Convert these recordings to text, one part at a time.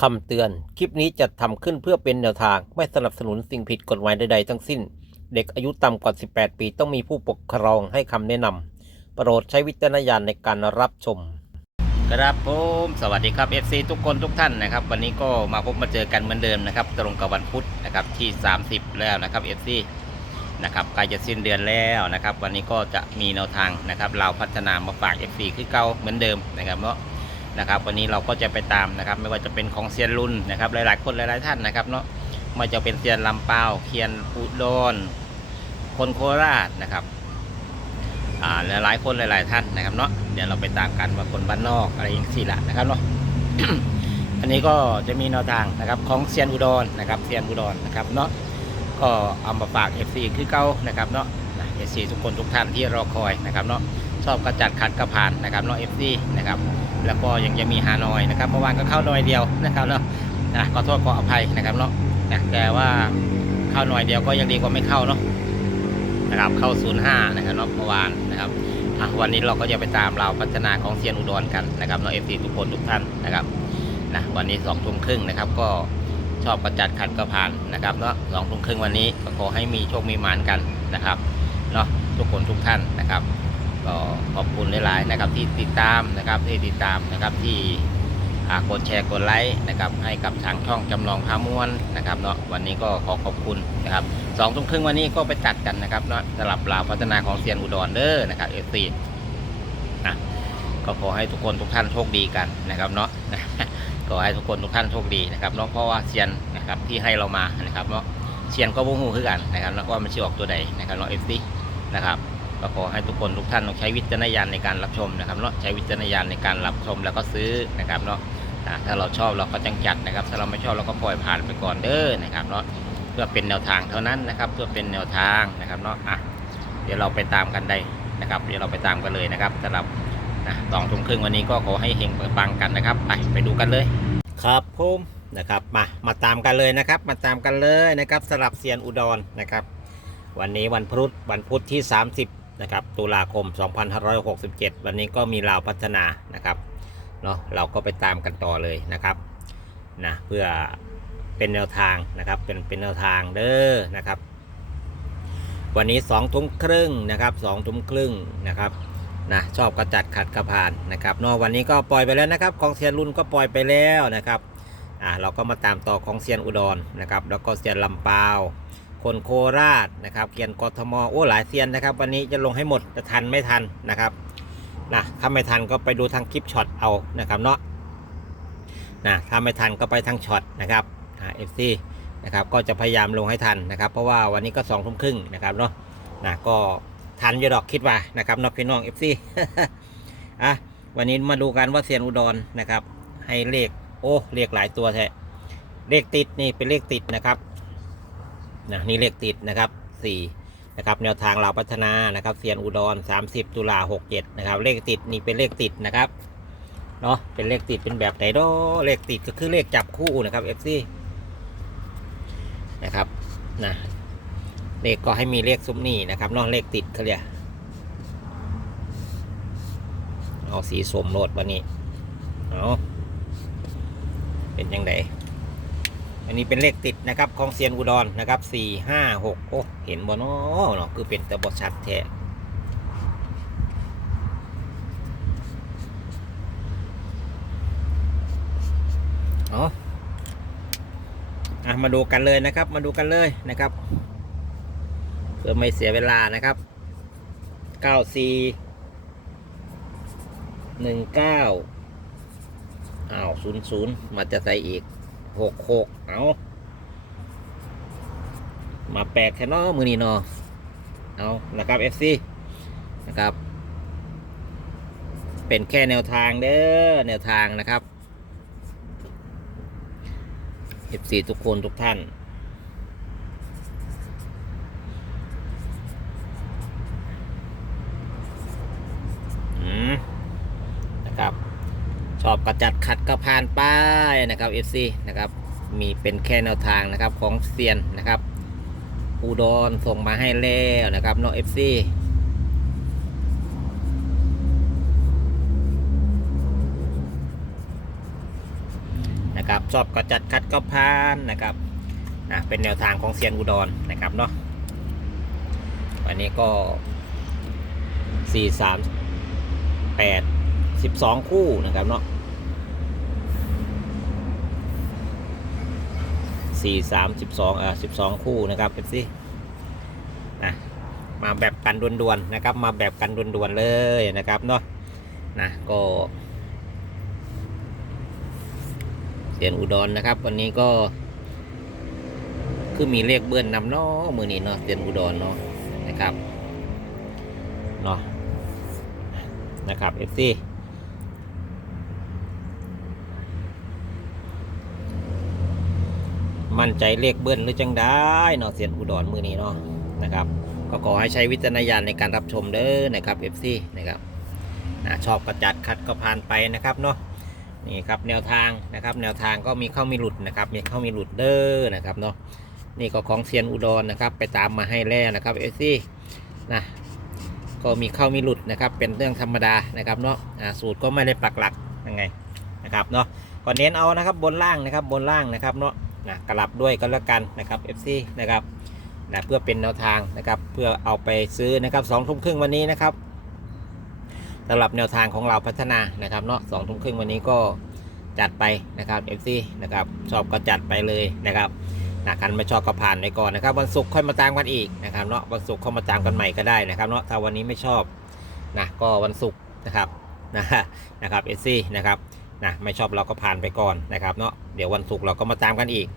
คำเตือน คลิปนี้จะทำขึ้นเพื่อเป็นแนวทาง ไม่สนับสนุนสิ่งผิดกฎหมายใดๆทั้งสิ้น เด็กอายุต่ำกว่า 18 ปีต้องมีผู้ปกครองให้คำแนะนำโปรดใช้วิจารณญาณในการรับชม ครับผมสวัสดีครับ FC ทุกคนทุกท่านนะครับ วันนี้ก็มาพบมาเจอกันเหมือนเดิมนะครับ ตรงกับวันพุธนะครับที่ 30 แล้วนะครับ FC นะครับใกล้จะสิ้นเดือนแล้วนะครับ วันนี้ก็จะมีแนวทางนะครับเราพัฒนามาฝาก FC คือเก่าเหมือนเดิมนะครับเนาะ นะครับ วันนี้เราก็จะไปตามนะครับ ไม่ว่าจะเป็นของเซียนรุ่นนะครับ หลายๆ คนหลายๆท่านนะครับเนาะไม่ว่าจะเป็นเซียนลำเปาเคียนอุดรคนโคราชนะครับอ่าหลายๆคนหลาย ๆ ท่านนะครับเนาะเดี๋ยวเราไปตามกันว่าคนบ้านนอกอะไรอย่างสี่ละนะครับเนาะอันนี้ก็จะมีแนวทางนะครับของเซียนอุดรนะครับเซียนอุดรนะครับเนาะก็เอามาฝาก FC คือเก้านะครับเนาะเอฟซีทุกคนทุกท่านที่รอคอยนะครับเนาะ ชอบกระจัดขัดกระผ่านนะครับเนาะ FC นะครับแล้วก็ยังจะมีฮานอยนะครับเมื่อวานก็เข้าหน่อยเดียวนะครับเนาะนะขอโทษขออภัยนะครับเนาะนะแต่ว่าเข้าหน่อยเดียวก็ยังดีกว่าไม่เข้าเนาะนะครับเข้า 05 นะครับเนาะเมื่อวานนะครับวันนี้เราก็จะไปตามเราวพัฒนาของเซียนอุดรกันนะครับเนาะเอฟซีทุกคนทุกท่านนะครับนะวันนี้สองทุ่มครึ่งนะครับก็ชอบประจัดขัดกระผ่านนะครับเนาะสองทุ่มครึ่งวันนี้ก็ขอให้มีโชคมีหมานกันนะครับเนาะทุกคนทุกท่านนะครับ ก็ขอบคุณหลายๆนะครับที่ติดตามนะครับที่ติดตามนะครับที่กดแชร์กดไลค์นะครับให้กับทางช่องจำลองพามวนนะครับเนาะวันนี้ก็ขอขอบคุณนะครับสองทุ่มครึ่งวันนี้ก็ไปจัดกันนะครับเนาะสลับลาวพัฒนาของเซียนอุดรเด้อนะครับเอฟซีนะก็ขอให้ทุกคนทุกท่านโชคดีกันนะครับเนาะขอให้ทุกคนทุกท่านโชคดีนะครับเนาะเพราะว่าเซียนนะครับที่ให้เรามานะครับเนาะเซียนก็บูฮูคือกันนะครับเนาะว่ามันชื่อออกตัวใดนะครับเนาะเอฟซีนะครับ ก็ขอให้ทุกคนทุกท่านต้องใช้วิจารณญาณในการรับชมนะครับเนาะใช้วิจารณญาณในการรับชมแล้วก็ซื้อนะครับเนาะถ้าเราชอบเราก็จังจัดนะครับ ถ้าเราไม่ชอบเราก็ปล่อยผ่านไปก่อนเด้อนะครับเนาะเพื่อเป็นแนวทางเท่านั้นนะครับ เพื่อเป็นแนวทางนะครับเนาะอะเดี๋ยวเราไปตามกันได้นะครับ เดี๋ยวเราไปตามกันเลยนะครับสำหรับนะสองทุ่มครึ่งวันนี้ก็ขอให้เฮงเปิดปังกันนะครับ ไปไปดูกันเลย ครับผมนะครับมามาตามกันเลยนะครับ มาตามกันเลยนะครับสลับเซียนอุดรนะครับ วันนี้วันพุธวันพุธที่ 30 นะครับตุลาคม 2567 วันนี้ก็มีลาวพัฒนานะครับเนาะเราก็ไปตามกันต่อเลยนะครับนะเพื่อเป็นแนวทางนะครับเป็นเป็นแนวทางเด้อนะครับ วันนี้สองทุ่มครึ่งนะครับสองทุ่มครึ่งนะครับนะชอบกระจัดขัดกระพานนะครับนอะวันนี้ก็ปล่อยไปแล้วนะครับของเซียนรุ่นก็ปล่อยไปแล้วนะครับอ่าเราก็มาตามต่อของเซียนอุดรนะครับแล้วก็เซียนลำปาว คนโคราชนะครับเกียนกทมโอ้หลายเซียนนะครับ วันนี้จะลงให้หมดจะทันไม่ทันนะครับนะถ้าไม่ทันก็ไปดูทางคลิปช็อตเอานะครับเนาะนะถ้าไม่ทันก็ไปทางช็อตนะครับเอฟซีนะครับก็จะพยายามลงให้ทันนะครับ เพราะว่าวันนี้ก็สองทุ่มครึ่งนะครับเนาะนะก็ทันอยู่ดอกคิดว่านะครับนอกพี่น้องเอฟซีอะวันนี้มาดูกันว่าเซียนอุดรนะครับ ให้เลขโอ้เลขหลายตัวแท้เลขติดนี่เป็นเลขติดนะครับ นะนี่เลขติดนะครับสี่นะครับแนวทางเราพัฒนานะครับเซียนอุดร 30 ตุลา67นะครับเลขติดนี่เป็นเลขติดนะครับเนาะเป็นเลขติดเป็นแบบไหนดอเลขติดก็คือเลขจับคู่นะครับ FC นะครับนะเลขก็ให้มีเลขซุ้มนี่นะครับนอกเลขติดเขาเรียกเอาสีสมโลดวันนี้เอาเป็นยังไง อันนี้เป็นเลขติดนะครับของเซียนอุดรนะครับสี่ห้าหกโอ้เห็นบ่เนาะเนาะคือเป็นแตะบชัดแท้เอาอะมาดูกันเลยนะครับ มาดูกันเลยนะครับ เพื่อไม่เสียเวลานะครับเก้าสี่หนึ่งเก้าอ้าวศูนย์ศูนย์มาจะใส่อีก หกหกเอามาแปลกแค่นอมือนี่นอเอานะครับ FC นะครับ เป็นแค่แนวทางเด้อแนวทางนะครับ FC ทุกคนทุกท่าน อืมนะครับ ชอบกระจัดขัดกระพานป้ายนะครับ FC นะครับ มีเป็นแค่แนวทางนะครับของเซียนนะครับอุดรส่งมาให้แล้วนะครับน้อง FC นะนะครับชอบก็จัดคัดก็พานนะครับนะเป็นแนวทางของเซียนอุดรนะครับเนาะวันนี้ก็สี่สามแปดสิบสองคู่นะครับเนาะ สี่สามสิบสองอ่าสิบสองคู่นะครับเป็นสินะมาแบบกันด่วนๆนะครับ มาแบบกันด่วนๆเลยนะครับเนาะนะก็เซียนอุดรนะครับ วันนี้ก็คือมีเลขเบิ้ลนำเนาะมือนี้เนาะเซียนอุดรเนาะนะครับเนาะนะครับเอฟซี มั่นใจเลขเบิ้ลหรือจังได้เนาะเซียนอุดรมือนี้เนาะนะครับ ก็ขอให้ใช้วิจารณญาณในการรับชมเด้อนะครับเอฟซีนะครับนะชอบกระจัดคัดก็ผ่านไปนะครับเนาะนี่ครับแนวทางนะครับ แนวทางก็มีเข้ามีหลุดนะครับมีเข้ามีหลุดเด้อนะครับเนาะนี่ก็ของเซียนอุดรนะครับ ไปตามมาให้แล้วนะครับเอฟซีนะก็มีเข้ามีหลุดนะครับ เป็นเรื่องธรรมดานะครับเนาะอ่าสูตรก็ไม่ได้ปักหลักยังไงนะครับเนาะก็เน้นเอานะครับบนล่างนะครับบนล่างนะครับเนาะ นะกลับด้วยก็แล้วกันนะครับ FC นะครับนะเพื่อเป็นแนวทางนะครับ เพื่อเอาไปซื้อนะครับสองทุ่มครึ่งวันนี้นะครับสำหรับแนวทางของเราพัฒนานะครับเนาะสองทุ่มครึ่งวันนี้ก็จัดไปนะครับ FC นะครับชอบก็จัดไปเลยนะครับนะกันไม่ชอบก็ผ่านไปก่อนนะครับ วันศุกร์ค่อยมาตามกันอีกนะครับเนาะวันศุกร์เข้ามาตามกันใหม่ก็ได้นะครับเนาะถ้าวันนี้ไม่ชอบนะก็วันศุกร์นะครับนะนะครับ FC นะครับ นะไม่ชอบเราก็ผ่านไปก่อนนะครับเนาะเดี๋ยววันศุกร์เราก็มาตามกันอีก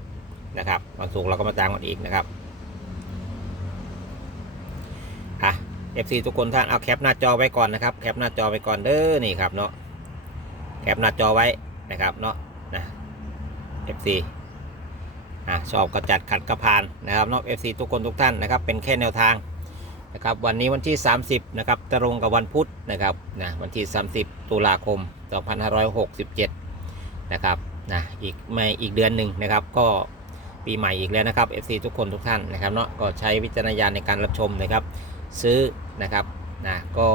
นะครับ วันศุกร์เราก็มาตามกันอีกนะครับอะ FC ทุกคนท่านเอาแคปหน้าจอไว้ก่อนนะครับแคปหน้าจอไว้ก่อนเด้อนี่ครับเนาะแคปหน้าจอไว้นะครับเนาะนะ FC อะชอบกระจัดขัดกระพานนะครับเนาะ FC ทุกคนทุกท่านนะครับเป็นแค่แนวทาง นะครับวันนี้วันที่ 30นะครับตรงกับวันพุธนะครับนะวันที่ 30 ตุลาคม 2567นะครับนะอีกไม่อีกเดือนหนึ่งนะครับ ก็ปีใหม่อีกแล้วนะครับ FC ทุกคนทุกท่านนะครับเนาะก็ใช้วิจารณญาณในการรับชมนะครับ ซื้อนะครับนะก็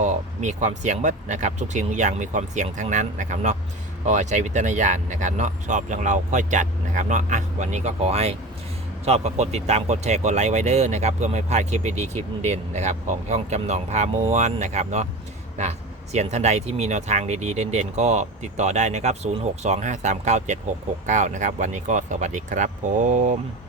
มีความเสี่ยงเบิดนะครับ ทุกสิ่งทุกอย่างมีความเสี่ยงทั้งนั้นนะครับเนาะก็ใช้วิจารณญาณนะครับเนาะชอบอย่างเราค่อยจัดนะครับเนาะอะวันนี้ก็ขอให้ ชอบก็กดติดตามกดแชร์กดไลค์ไว้เด้อนะครับเพื่อไม่พลาดคลิปดีๆคลิปเด่นนะครับของช่องจำหนองพามวนนะครับเนาะนะเสียนท่านใดที่มีแนวทางดีๆ เด่นๆ ก็ติดต่อได้นะครับ 0625397669 นะครับ วันนี้ก็สวัสดีครับผม